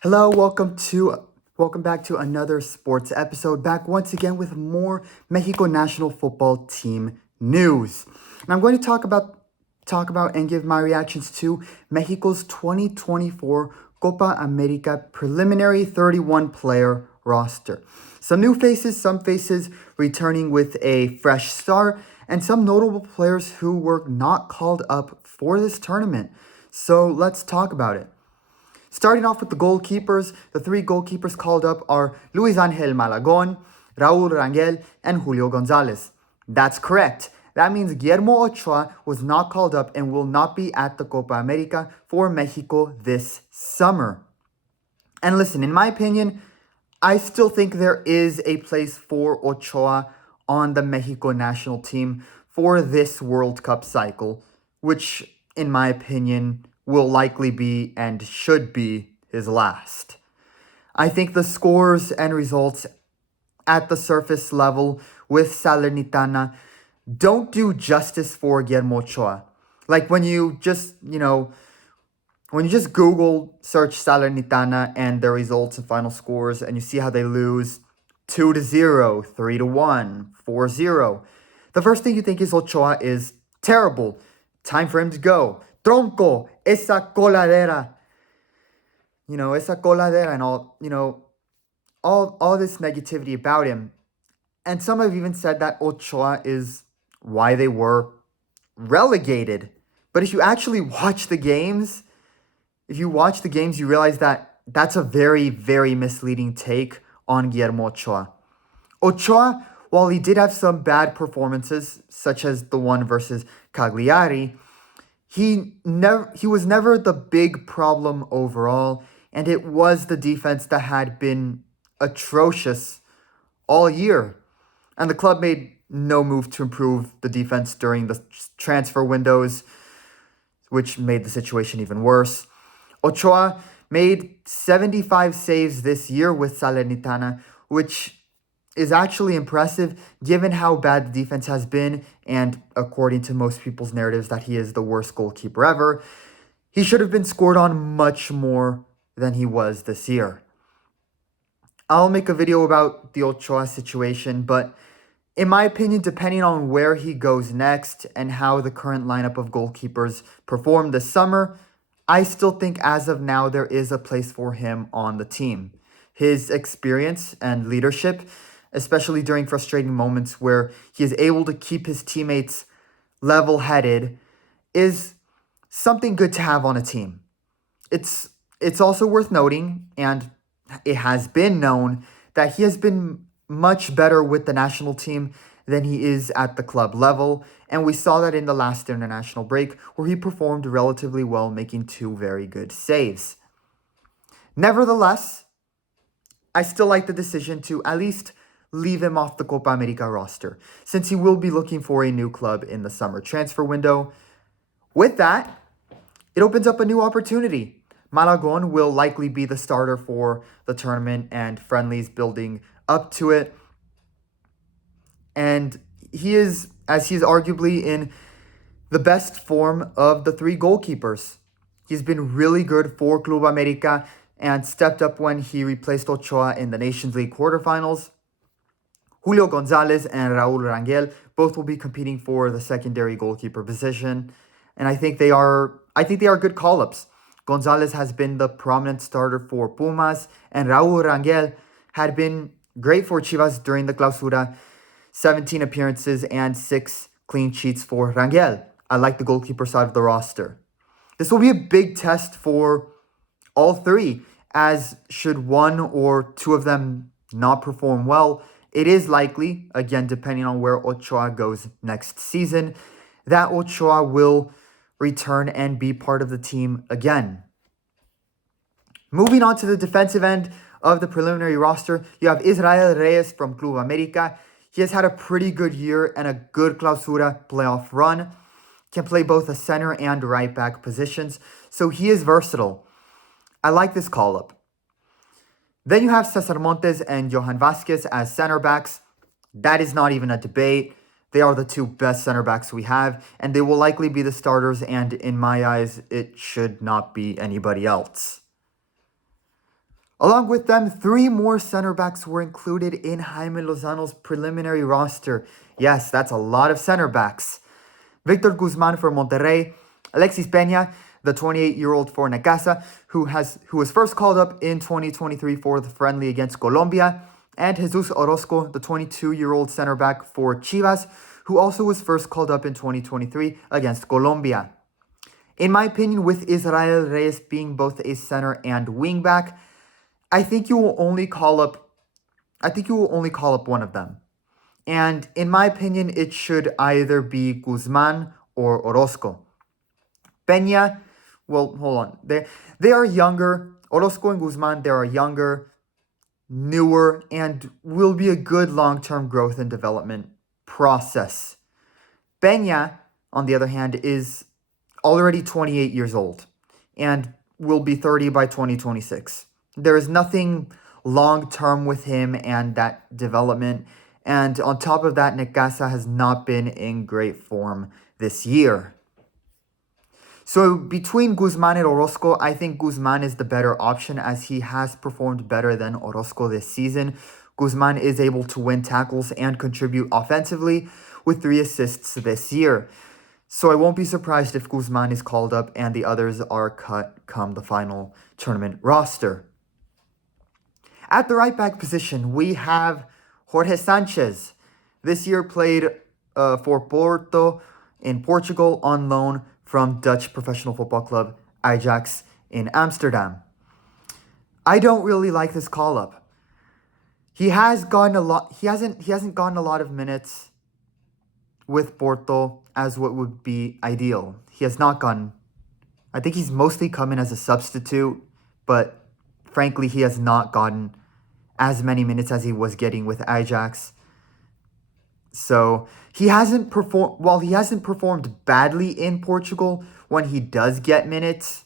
Hello, welcome back to another sports episode. Back once again with more Mexico national football team news. And I'm going to talk about and give my reactions to Mexico's 2024 Copa América preliminary 31 player roster. Some new faces, some faces returning with a fresh start, and some notable players who were not called up for this tournament. So let's talk about it. Starting off with the goalkeepers, the three goalkeepers called up are Luis Angel Malagon, Raul Rangel, and Julio Gonzalez. That's correct. That means Guillermo Ochoa was not called up and will not be at the Copa América for Mexico this summer. And listen, in my opinion, I still think there is a place for Ochoa on the Mexico national team for this World Cup cycle, which, in my opinion, will likely be and should be his last. I think the scores and results at the surface level with Salernitana don't do justice for Guillermo Ochoa. Like when you just Google search Salernitana and their results and final scores and you see how they lose 2-0, 3-1, 4-0. The first thing you think is Ochoa is terrible. Time for him to go. Tronco, esa coladera. Esa coladera and all this negativity about him. And some have even said that Ochoa is why they were relegated. But if you actually watch the games, you realize that that's a very, very misleading take on Guillermo Ochoa. Ochoa, while he did have some bad performances, such as the one versus Cagliari, he was never the big problem overall, and it was the defense that had been atrocious all year. And the club made no move to improve the defense during the transfer windows, which made the situation even worse. Ochoa made 75 saves this year with Salernitana, which is actually impressive given how bad the defense has been, and according to most people's narratives that he is the worst goalkeeper ever. He should have been scored on much more than he was this year. I'll make a video about the Ochoa situation, but in my opinion, depending on where he goes next and how the current lineup of goalkeepers perform this summer, I still think as of now there is a place for him on the team. His experience and leadership, especially during frustrating moments where he is able to keep his teammates level-headed, is something good to have on a team. It's also worth noting, and it has been known, that he has been much better with the national team than he is at the club level, and we saw that in the last international break where he performed relatively well, making 2 very good saves. Nevertheless, I still like the decision to at least leave him off the Copa América roster, since he will be looking for a new club in the summer transfer window. With that, it opens up a new opportunity. Malagon will likely be the starter for the tournament and friendlies building up to it. And he is arguably in the best form of the 3 goalkeepers. He's been really good for Club America and stepped up when he replaced Ochoa in the Nations League quarterfinals. Julio Gonzalez and Raul Rangel both will be competing for the secondary goalkeeper position, and I think they are good call-ups. Gonzalez has been the prominent starter for Pumas, and Raul Rangel had been great for Chivas during the Clausura, 17 appearances and 6 clean sheets for Rangel. I like the goalkeeper side of the roster. This will be a big test for all 3, as should one or 2 of them not perform well, it is likely, again depending on where Ochoa goes next season, that Ochoa will return and be part of the team again. Moving on to the defensive end of the preliminary roster, you have Israel Reyes from Club America. He has had a pretty good year and a good Clausura playoff run. Can play both the center and right back positions, so he is versatile. I like this call-up. Then you have Cesar Montes and Johan Vasquez as center backs. That is not even a debate. They are the 2 best center backs we have, and they will likely be the starters, and in my eyes, it should not be anybody else. Along with them, 3 more center backs were included in Jaime Lozano's preliminary roster. Yes, that's a lot of center backs. Victor Guzman for Monterrey, Alexis Peña, the 28-year-old for Necaxa, who was first called up in 2023 for the friendly against Colombia, and Jesus Orozco, the 22-year-old center back for Chivas, who also was first called up in 2023 against Colombia. In my opinion, with Israel Reyes being both a center and wingback, I think you will only call up one of them. And in my opinion, it should either be Guzman or Orozco. Peña, well, hold on. They are younger. Orozco and Guzman, they are younger, newer, and will be a good long-term growth and development process. Peña, on the other hand, is already 28 years old and will be 30 by 2026. There is nothing long-term with him and that development. And on top of that, Necaxa has not been in great form this year. So between Guzman and Orozco, I think Guzman is the better option as he has performed better than Orozco this season. Guzman is able to win tackles and contribute offensively with 3 assists this year. So I won't be surprised if Guzman is called up and the others are cut come the final tournament roster. At the right back position, we have Jorge Sanchez. This year played for Porto in Portugal on loan from Dutch professional football club Ajax in Amsterdam. I don't really like this call-up. He hasn't gotten a lot of minutes with Porto as what would be ideal. He has not gotten. I think he's mostly come in as a substitute, but frankly, he has not gotten as many minutes as he was getting with Ajax. So he hasn't performed. While he hasn't performed badly in Portugal when he does get minutes,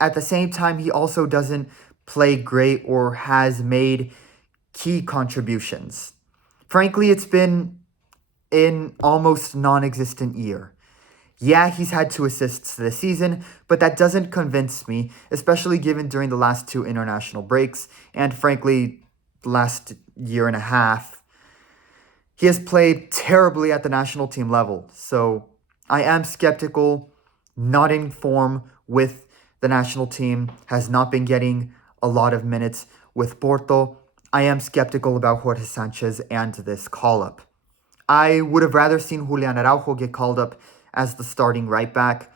at the same time, he also doesn't play great or has made key contributions. Frankly, it's been an almost non-existent year. Yeah, he's had 2 assists this season, but that doesn't convince me, especially given during the last 2 international breaks, and frankly, the last year and a half, he has played terribly at the national team level. So I am skeptical, not in form with the national team, has not been getting a lot of minutes with Porto. I am skeptical about Jorge Sanchez and this call-up. I would have rather seen Julian Araujo get called up as the starting right back,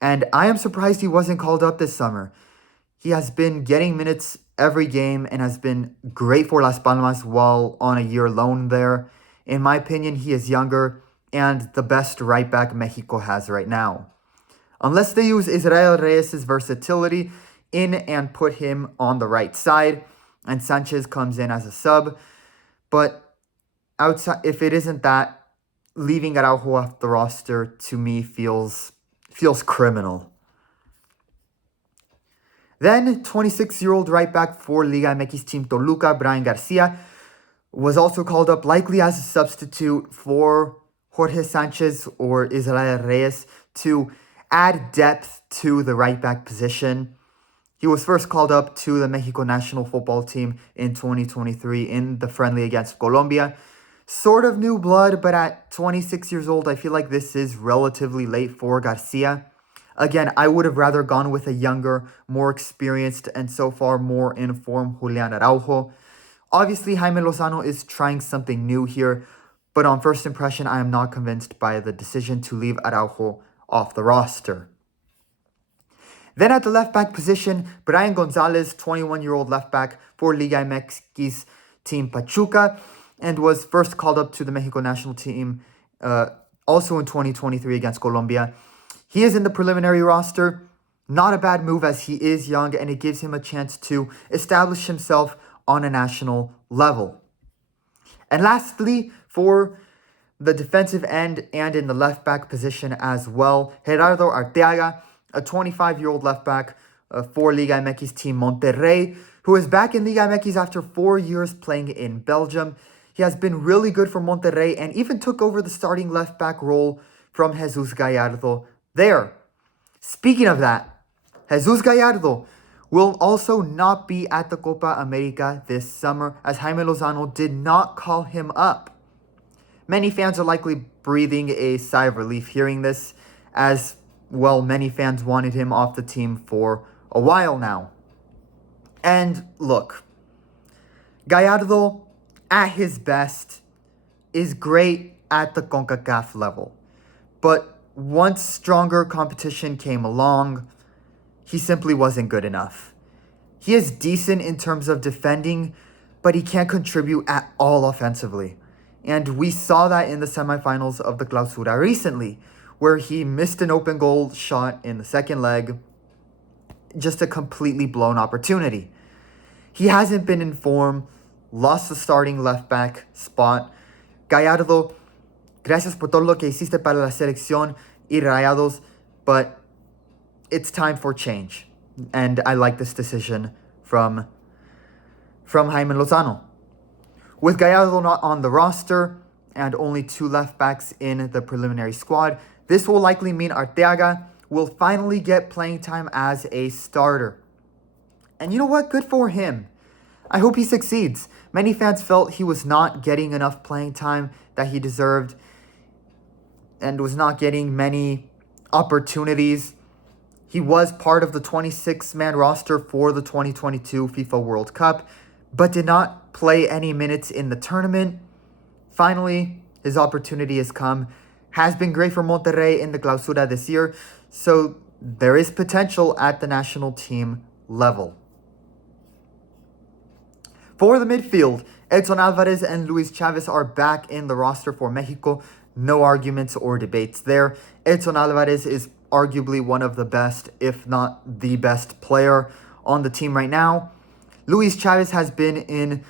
and I am surprised he wasn't called up this summer. He has been getting minutes every game and has been great for Las Palmas while on a year loan there. In my opinion, he is younger and the best right back Mexico has right now. Unless they use Israel Reyes' versatility in and put him on the right side, and Sanchez comes in as a sub, but outside, if it isn't that, leaving Araujo off the roster to me feels criminal. Then 26-year-old right back for Liga MX team Toluca, Brian Garcia, was also called up likely as a substitute for Jorge Sanchez or Israel Reyes to add depth to the right back position. He was first called up to the Mexico national football team in 2023 in the friendly against Colombia. Sort of new blood, but at 26 years old, I feel like this is relatively late for Garcia. Again, I would have rather gone with a younger, more experienced, and so far more informed Julian Araujo. Obviously, Jaime Lozano is trying something new here, but on first impression, I am not convinced by the decision to leave Araujo off the roster. Then at the left back position, Brian Gonzalez, 21-year-old left back for Liga MX's team Pachuca, and was first called up to the Mexico national team also in 2023 against Colombia. He is in the preliminary roster. Not a bad move as he is young, and it gives him a chance to establish himself on a national level. And lastly, for the defensive end and in the left back position as well, Gerardo Arteaga, a 25-year-old left back for Liga MX team Monterrey, who is back in Liga MX after 4 years playing in Belgium. He has been really good for Monterrey and even took over the starting left back role from Jesus Gallardo there. Speaking of that, Jesus Gallardo will also not be at the Copa América this summer, as Jaime Lozano did not call him up. Many fans are likely breathing a sigh of relief hearing this, as well, many fans wanted him off the team for a while now. And look, Gallardo, at his best, is great at the CONCACAF level. But once stronger competition came along, he simply wasn't good enough. He is decent in terms of defending, but he can't contribute at all offensively. And we saw that in the semifinals of the Clausura recently, where he missed an open goal shot in the second leg. Just a completely blown opportunity. He hasn't been in form, lost the starting left back spot. Gallardo, gracias por todo lo que hiciste para la selección y Rayados, but it's time for change. And I like this decision from Jaime Lozano. With Gallardo not on the roster and only 2 left backs in the preliminary squad, this will likely mean Arteaga will finally get playing time as a starter. And you know what? Good for him. I hope he succeeds. Many fans felt he was not getting enough playing time that he deserved and was not getting many opportunities. He was part of the 26-man roster for the 2022 FIFA World Cup, but did not play any minutes in the tournament. Finally, his opportunity has come. Has been great for Monterrey in the Clausura this year, so there is potential at the national team level. For the midfield, Edson Alvarez and Luis Chavez are back in the roster for Mexico. No arguments or debates there. Edson Alvarez is arguably one of the best, if not the best player on the team right now. Luis Chavez has been in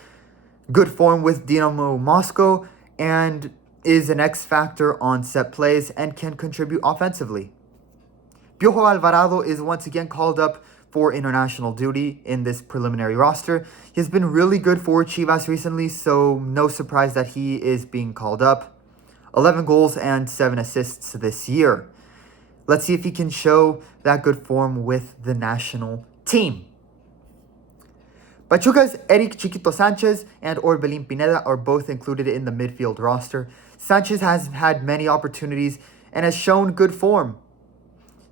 good form with Dinamo Moscow and is an X factor on set plays and can contribute offensively. Piojo Alvarado is once again called up for international duty in this preliminary roster. He has been really good for Chivas recently, so no surprise that he is being called up. 11 goals and 7 assists this year. Let's see if he can show that good form with the national team. Pachuca's Eric Chiquito Sanchez and Orbelin Pineda are both included in the midfield roster. Sanchez has had many opportunities and has shown good form.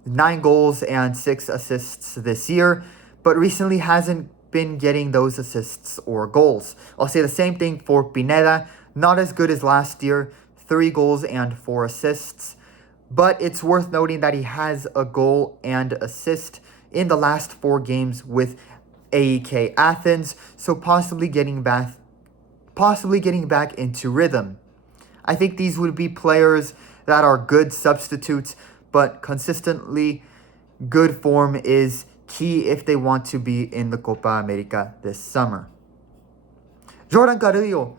9 goals and 6 assists this year, but recently hasn't been getting those assists or goals. I'll say the same thing for Pineda. Not as good as last year, 3 goals and 4 assists. But it's worth noting that he has a goal and assist in the last 4 games with AEK Athens, so possibly getting back into rhythm. I think these would be players that are good substitutes, but consistently good form is key if they want to be in the Copa América this summer. Jordan Carrillo,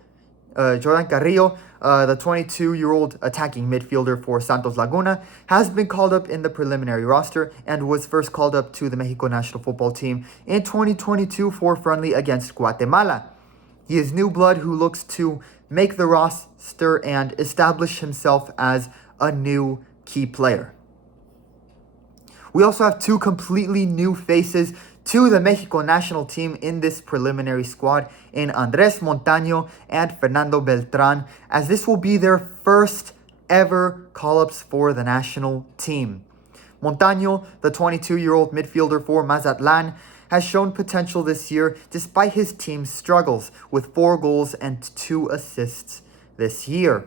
the 22-year-old attacking midfielder for Santos Laguna, has been called up in the preliminary roster and was first called up to the Mexico national football team in 2022 for friendly against Guatemala. He is new blood who looks to make the roster and establish himself as a new key player. We also have 2 completely new faces to the Mexico national team in this preliminary squad in Andres Montaño and Fernando Beltran, as this will be their first ever call-ups for the national team. Montaño, the 22-year-old midfielder for Mazatlan, has shown potential this year despite his team's struggles with 4 goals and 2 assists this year.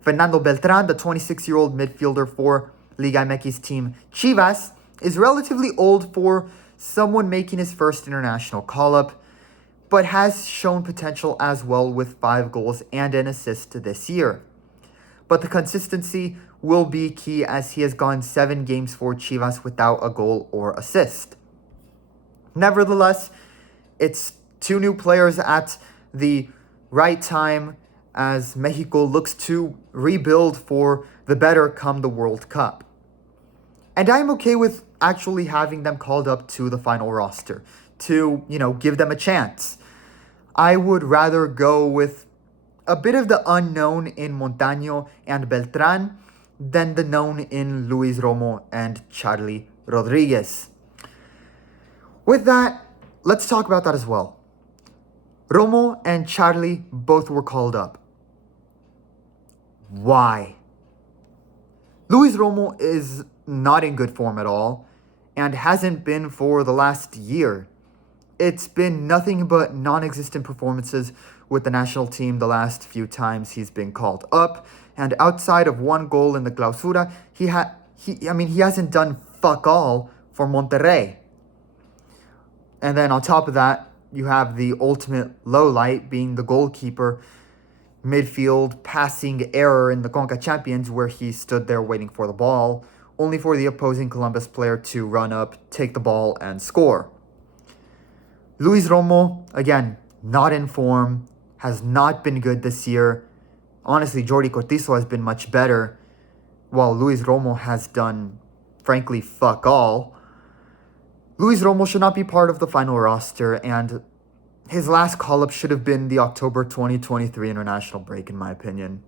Fernando Beltran, the 26-year-old midfielder for Liga MX team Chivas, is relatively old for someone making his first international call-up, but has shown potential as well with 5 goals and an assist this year. But the consistency will be key as he has gone 7 games for Chivas without a goal or assist. Nevertheless, it's 2 new players at the right time as Mexico looks to rebuild for the better come the World Cup. And I'm okay with actually having them called up to the final roster to, give them a chance. I would rather go with a bit of the unknown in Montaño and Beltran than the known in Luis Romo and Charlie Rodriguez. With that, let's talk about that as well. Romo and Charlie both were called up. Why? Luis Romo is not in good form at all and hasn't been for the last year. It's been nothing but non-existent performances with the national team the last few times he's been called up, and outside of one goal in the Clausura, he hasn't done fuck all for Monterrey. And then on top of that, you have the ultimate lowlight being the goalkeeper midfield passing error in the Conca Champions, where he stood there waiting for the ball, only for the opposing Columbus player to run up, take the ball, and score. Luis Romo, again, not in form, has not been good this year. Honestly, Jordi Cortizo has been much better, while Luis Romo has done, frankly, fuck all. Luis Romo should not be part of the final roster, and his last call-up should have been the October 2023 international break, in my opinion.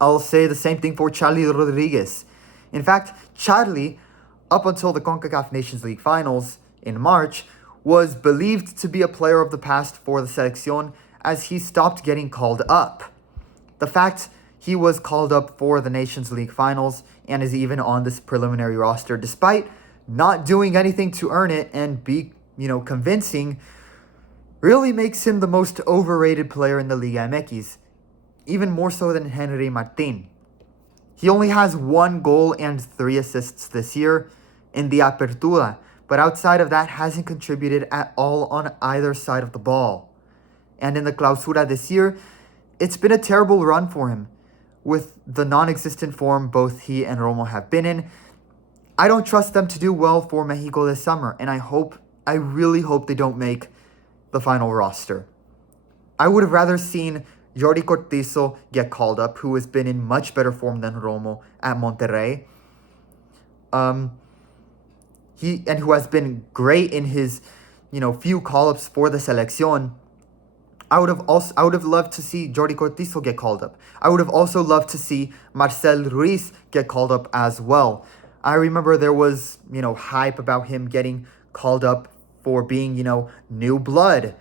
I'll say the same thing for Charlie Rodriguez. In fact, Charlie, up until the CONCACAF Nations League finals in March, was believed to be a player of the past for the Selección as he stopped getting called up. The fact he was called up for the Nations League finals and is even on this preliminary roster, despite not doing anything to earn it and be, convincing, really makes him the most overrated player in the Liga MX, even more so than Henry Martin. He only has 1 goal and 3 assists this year in the Apertura, but outside of that hasn't contributed at all on either side of the ball. And in the Clausura this year, it's been a terrible run for him, with the non-existent form both he and Romo have been in. I don't trust them to do well for Mexico this summer, and I really hope they don't make the final roster. I would have rather seen Jordi Cortizo get called up, who has been in much better form than Romo at Monterrey. Who has been great in his, few call-ups for the Selección. I would have loved to see Jordi Cortizo get called up. I would have also loved to see Marcel Ruiz get called up as well. I remember there was, hype about him getting called up for being, new blood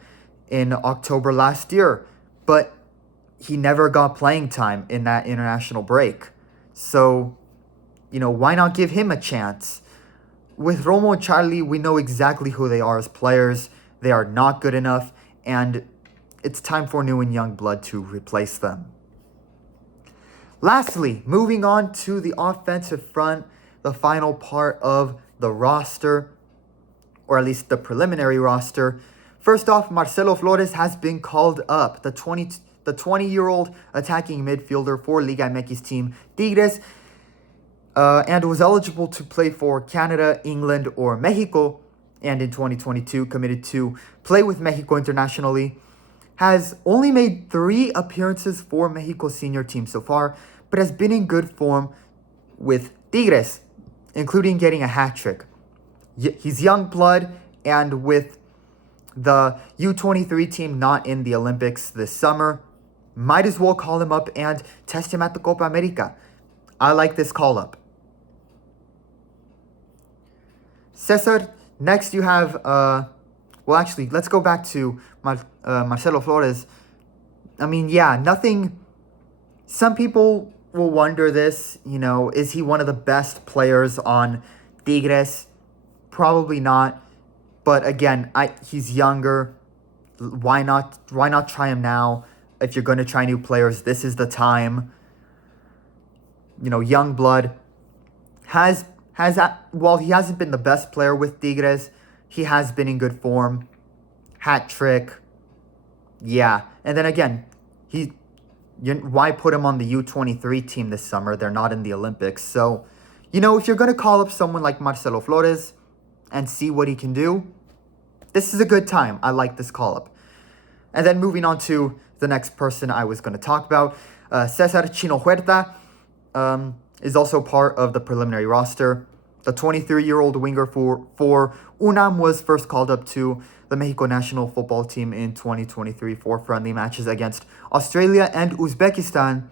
in October last year. But he never got playing time in that international break. So, why not give him a chance? With Romo and Charlie, we know exactly who they are as players. They are not good enough, and it's time for new and young blood to replace them. Lastly, moving on to the offensive front, the final part of the roster, or at least the preliminary roster. First off, Marcelo Flores has been called up, the 20-year-old attacking midfielder for Liga MX team Tigres, and was eligible to play for Canada, England, or Mexico, and in 2022 committed to play with Mexico internationally. Has only made 3 appearances for Mexico's senior team so far, but has been in good form with Tigres, including getting a hat trick. He's young blood, and with the U23 team not in the Olympics this summer, might as well call him up and test him at the Copa América. I like this call-up. Cesar, next you have, let's go back to Marcelo Flores. Nothing. Some people will wonder this, is he one of the best players on Tigres? Probably not. But again, he's younger. Why not try him now? If you're going to try new players, this is the time. Young blood while he hasn't been the best player with Tigres, he has been in good form. Hat trick. Yeah. And then again, why put him on the U23 team this summer? They're not in the Olympics. So, if you're going to call up someone like Marcelo Flores and see what he can do, this is a good time. I like this call-up. And then moving on to the next person I was going to talk about, Cesar Chino Huerta is also part of the preliminary roster. The 23-year-old winger for UNAM was first called up to the Mexico national football team in 2023 for friendly matches against Australia and Uzbekistan.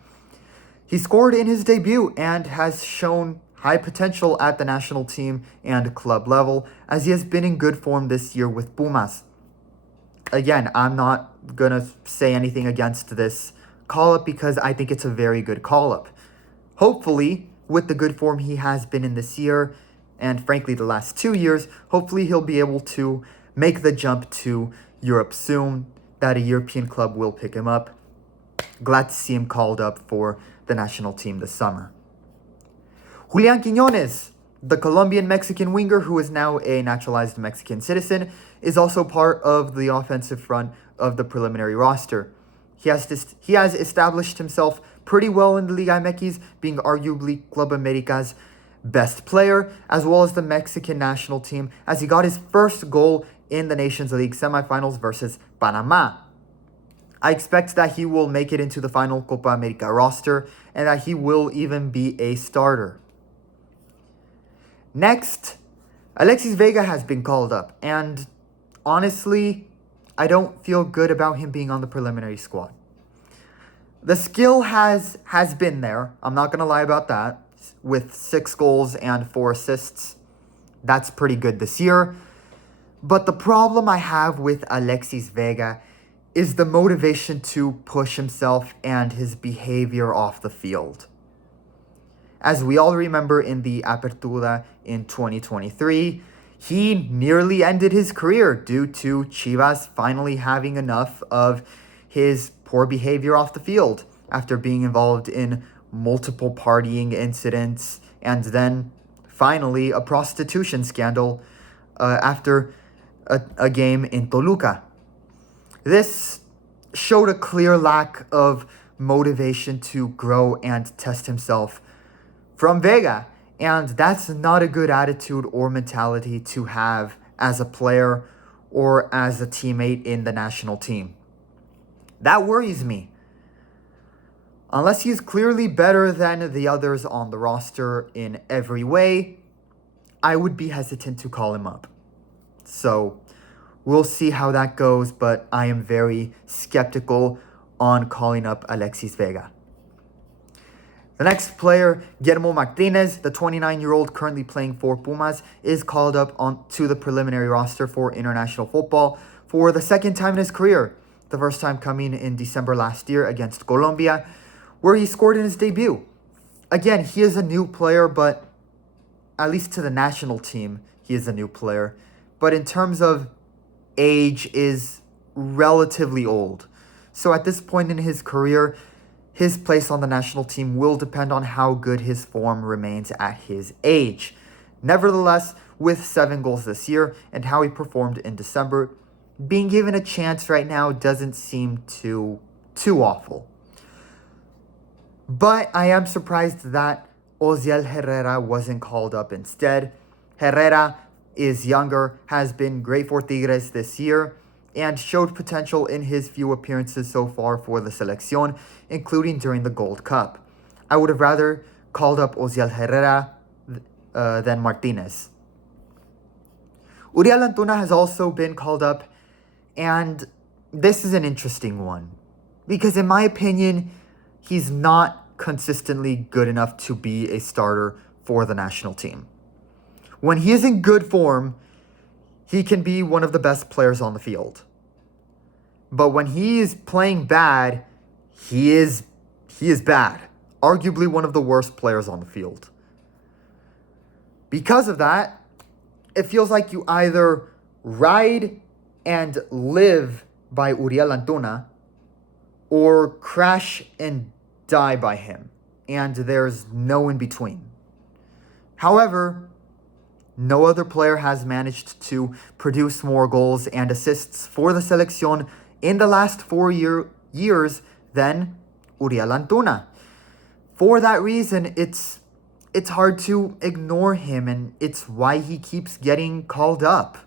He scored in his debut and has shown high potential at the national team and club level, as he has been in good form this year with Pumas. Again, I'm not going to say anything against this call-up because I think it's a very good call-up. Hopefully, with the good form he has been in this year, and frankly the last 2 years, hopefully he'll be able to make the jump to Europe soon, that a European club will pick him up. Glad to see him called up for the national team this summer. Julian Quiñones, the Colombian-Mexican winger who is now a naturalized Mexican citizen, is also part of the offensive front of the preliminary roster. He has established himself pretty well in the Liga MX, being arguably Club America's best player, as well as the Mexican national team, as he got his first goal in the Nations League semifinals versus Panama. I expect that he will make it into the final Copa América roster, and that he will even be a starter. Next, Alexis Vega has been called up, and honestly, I don't feel good about him being on the preliminary squad. The skill has been there, I'm not going to lie about that, with 6 goals and 4 assists. That's pretty good this year. But the problem I have with Alexis Vega is the motivation to push himself and his behavior off the field. As we all remember, in the Apertura in 2023, he nearly ended his career due to Chivas finally having enough of his poor behavior off the field after being involved in multiple partying incidents and then finally a prostitution scandal after a game in Toluca. This showed a clear lack of motivation to grow and test himself from Vega, and that's not a good attitude or mentality to have as a player or as a teammate in the national team. That worries me. Unless he's clearly better than the others on the roster in every way, I would be hesitant to call him up. So we'll see how that goes, but I am very skeptical on calling up Alexis Vega. The next player, Guillermo Martinez, the 29-year-old currently playing for Pumas, is called up to the preliminary roster for international football for the second time in his career. The first time coming in December last year against Colombia, where he scored in his debut. Again, he is a new player, but at least to the national team, he is a new player. But in terms of age, is relatively old. So at this point in his career, his place on the national team will depend on how good his form remains at his age. Nevertheless, with 7 goals this year and how he performed in December, being given a chance right now doesn't seem too awful. But I am surprised that Osiel Herrera wasn't called up instead. Herrera is younger, has been great for Tigres this year, and showed potential in his few appearances so far for the Selección, including during the Gold Cup. I would have rather called up Osiel Herrera than Martinez. Uriel Antuna has also been called up, and this is an interesting one. Because in my opinion, he's not consistently good enough to be a starter for the national team. When he is in good form, he can be one of the best players on the field. But when he is playing bad, he is bad. Arguably one of the worst players on the field. Because of that, it feels like you either ride and live by Uriel Antuna or crash and die by him. And there's no in between. However, no other player has managed to produce more goals and assists for the Selección in the last 4 years than Uriel Antuna. For that reason, it's hard to ignore him, and it's why he keeps getting called up.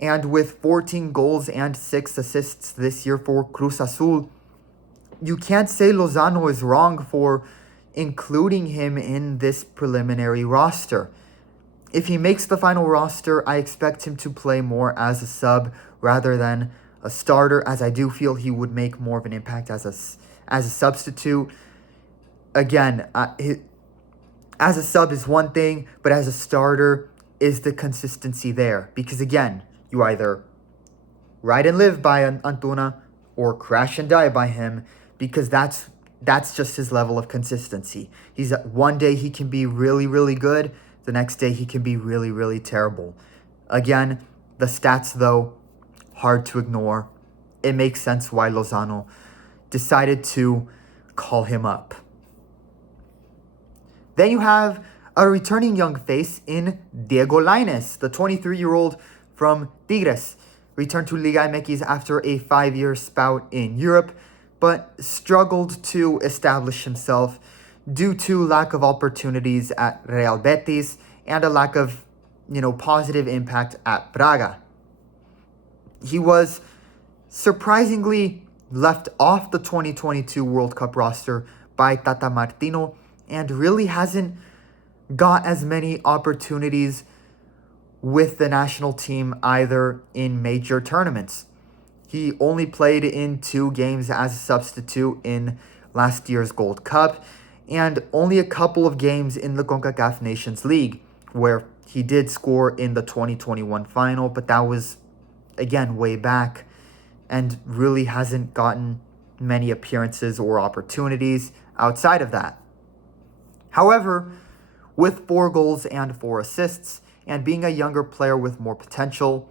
And with 14 goals and 6 assists this year for Cruz Azul, you can't say Lozano is wrong for including him in this preliminary roster. If he makes the final roster, I expect him to play more as a sub rather than a starter, as I do feel he would make more of an impact as a substitute. Again, As a sub is one thing, but as a starter, is the consistency there? Because again, you either ride and live by Antuna or crash and die by him, because that's just his level of consistency. He's one day he can be really, really good. The next day he can be really, really terrible. Again, the stats though, hard to ignore. It makes sense why Lozano decided to call him up. Then you have a returning young face in Diego Lainez, the 23-year-old from Tigres. Returned to Liga MX after a 5-year spout in Europe, but struggled to establish himself due to lack of opportunities at Real Betis and a lack of, positive impact at Braga. He was surprisingly left off the 2022 World Cup roster by Tata Martino and really hasn't got as many opportunities with the national team either in major tournaments. He only played in 2 games as a substitute in last year's Gold Cup and only a couple of games in the CONCACAF Nations League, where he did score in the 2021 final, but that was, again, way back, and really hasn't gotten many appearances or opportunities outside of that. However, with 4 goals and 4 assists, and being a younger player with more potential,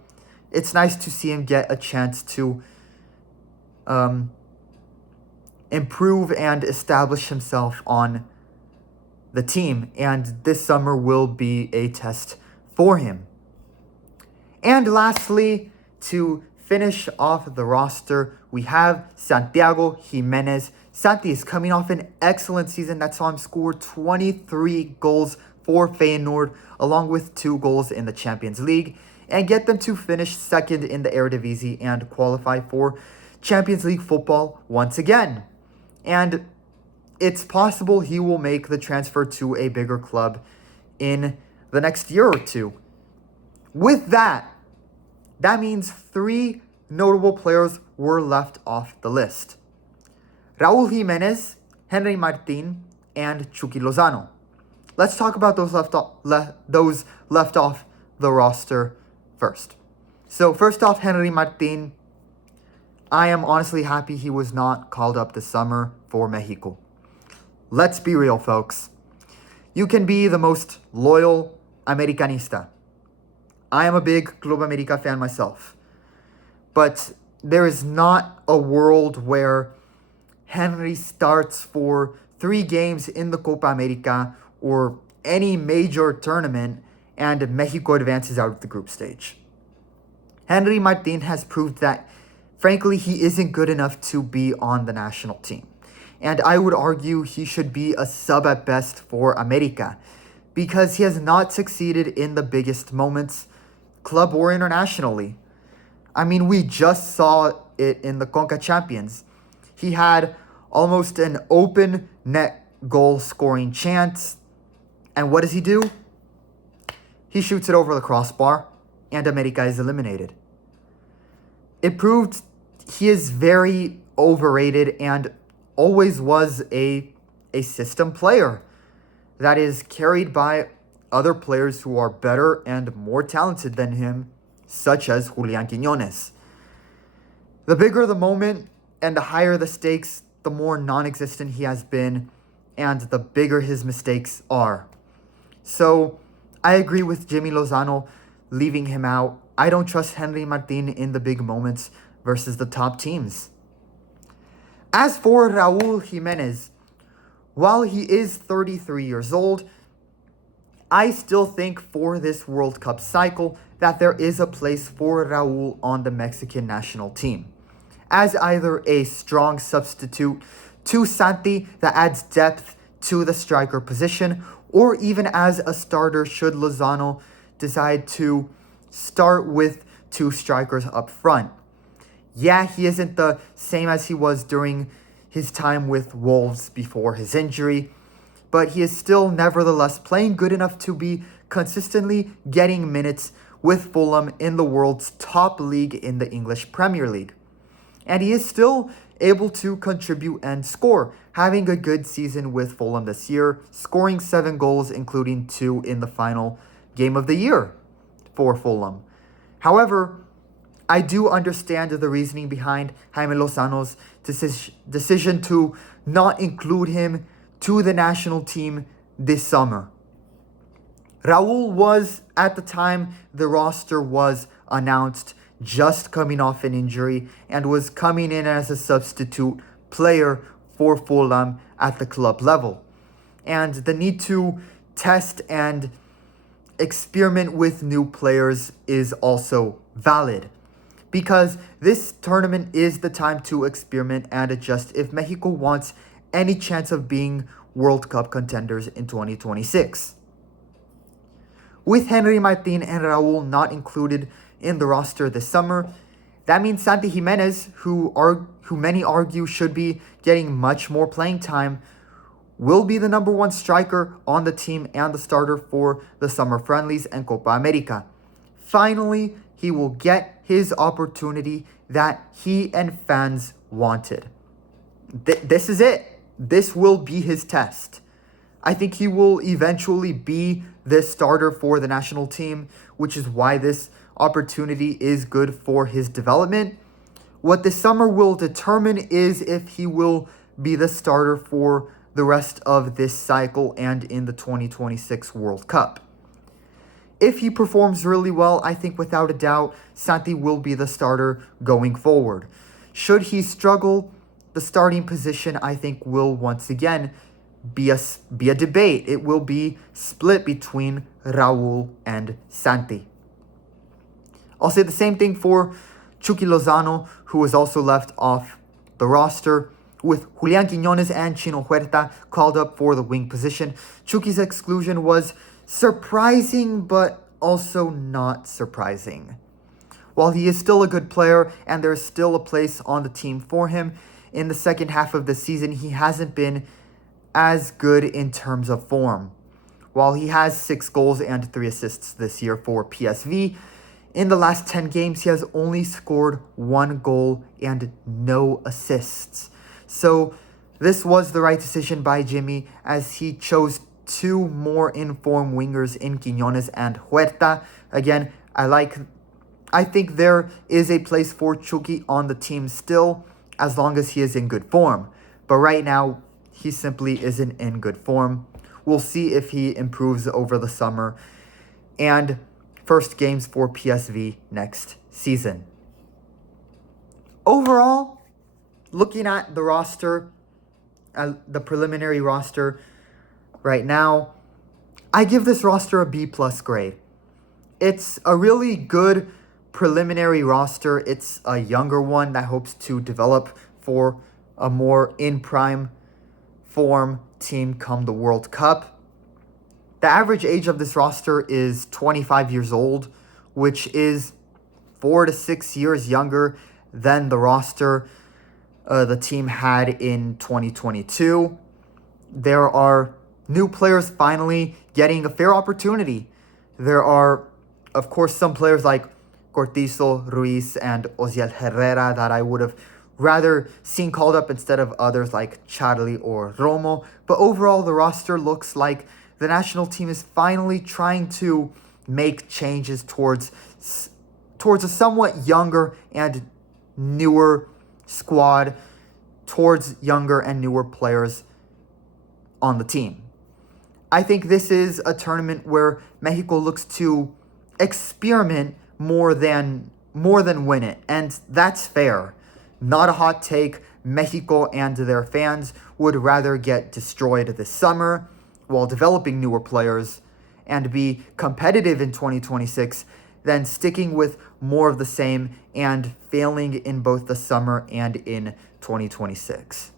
it's nice to see him get a chance to improve and establish himself on the team. And this summer will be a test for him. And lastly, to finish off the roster, we have Santiago Jimenez. Santi is coming off an excellent season that saw him score 23 goals for Feyenoord, along with 2 goals in the Champions League, and get them to finish second in the Eredivisie and qualify for Champions League football once again. And it's possible he will make the transfer to a bigger club in the next year or two. With that means 3 notable players were left off the list: Raúl Jiménez, Henry Martin, and Chucky Lozano. Let's talk about those left off the roster first. So first off, Henry Martin. I am honestly happy he was not called up this summer for Mexico. Let's be real, folks. You can be the most loyal Americanista. I am a big Club America fan myself. But there is not a world where Henry starts for 3 games in the Copa América or any major tournament and Mexico advances out of the group stage. Henry Martin has proved that, frankly, he isn't good enough to be on the national team. And I would argue he should be a sub at best for America, because he has not succeeded in the biggest moments, club or internationally. I mean, we just saw it in the Conca Champions. He had almost an open net goal scoring chance. And what does he do? He shoots it over the crossbar, and America is eliminated. It proved he is very overrated and always was a system player that is carried by other players who are better and more talented than him, such as Julián Quiñones. The bigger the moment and the higher the stakes, the more non-existent he has been and the bigger his mistakes are. So I agree with Jimmy Lozano leaving him out. I don't trust Henry Martin in the big moments versus the top teams. As for Raúl Jiménez, while he is 33 years old, I still think for this World Cup cycle that there is a place for Raúl on the Mexican national team, as either a strong substitute to Santi that adds depth to the striker position, or even as a starter should Lozano decide to start with 2 strikers up front. Yeah, he isn't the same as he was during his time with Wolves before his injury, but he is still nevertheless playing good enough to be consistently getting minutes with Fulham in the world's top league in the English Premier League. And he is still able to contribute and score, having a good season with Fulham this year, scoring 7 goals, including 2 in the final game of the year for Fulham. However, I do understand the reasoning behind Jaime Lozano's decision to not include him to the national team this summer. Raul was, at the time the roster was announced, just coming off an injury and was coming in as a substitute player for Fulham at the club level. And the need to test and experiment with new players is also valid, because this tournament is the time to experiment and adjust if Mexico wants any chance of being World Cup contenders in 2026. With Henry Martin and Raul not included in the roster this summer, that means Santi Jimenez, who many argue should be getting much more playing time, will be the number 1 striker on the team and the starter for the summer friendlies and Copa América. Finally, he will get his opportunity that he and fans wanted. This is it. This will be his test. I think he will eventually be the starter for the national team, which is why this opportunity is good for his development. What this summer will determine is if he will be the starter for the rest of this cycle and in the 2026 World Cup. If he performs really well, I think without a doubt, Santi will be the starter going forward. Should he struggle, the starting position, I think, will once again be a debate. It will be split between Raul and Santi. I'll say the same thing for Chucky Lozano, who was also left off the roster, with Julian Quiñones and Chino Huerta called up for the wing position. Chucky's exclusion was surprising, but also not surprising. While he is still a good player and there is still a place on the team for him, in the second half of the season, he hasn't been as good in terms of form. While he has 6 goals and 3 assists this year for PSV, in the last 10 games, he has only scored 1 goal and no assists. So this was the right decision by Jimmy, as he chose 2 more in-form wingers in Quiñones and Huerta. Again, I think there is a place for Chucky on the team still, as long as he is in good form. But right now, he simply isn't in good form. We'll see if he improves over the summer and first games for PSV next season. Overall, looking at the roster, the preliminary roster right now, I give this roster a B+ grade. It's a really good preliminary roster. It's a younger one that hopes to develop for a more in-prime form team come the World Cup. The average age of this roster is 25 years old, which is 4 to 6 years younger than the roster the team had in 2022. There are new players finally getting a fair opportunity. There are, of course, some players like Cortizo, Ruiz, and Osiel Herrera that I would have rather seen called up instead of others like Charlie or Romo. But overall, the roster looks like the national team is finally trying to make changes towards a somewhat younger and newer squad, towards younger and newer players on the team. I think this is a tournament where Mexico looks to experiment more than win it, and that's fair. Not a hot take. Mexico and their fans would rather get destroyed this summer while developing newer players and be competitive in 2026 than sticking with more of the same and failing in both the summer and in 2026.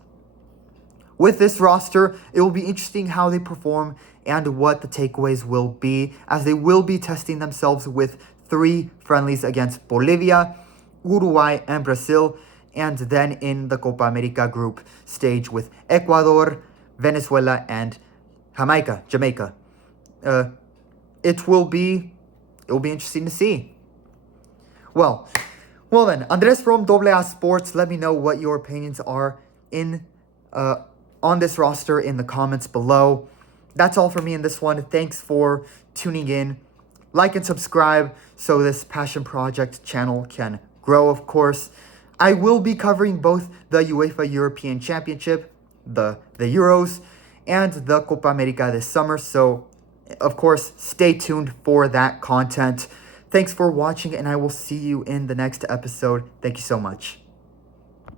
With this roster, it will be interesting how they perform and what the takeaways will be, as they will be testing themselves with 3 friendlies against Bolivia, Uruguay, and Brazil, and then in the Copa América group stage with Ecuador, Venezuela, and Jamaica. It will be interesting to see. Well, Well then, Andres from AA Sports, let me know what your opinions are in on this roster in the comments below. That's all for me in this one. Thanks for tuning in. Like and subscribe so this passion project channel can grow, of course. I will be covering both the UEFA European Championship, the Euros, and the Copa América this summer. So, of course, stay tuned for that content. Thanks for watching, and I will see you in the next episode. Thank you so much.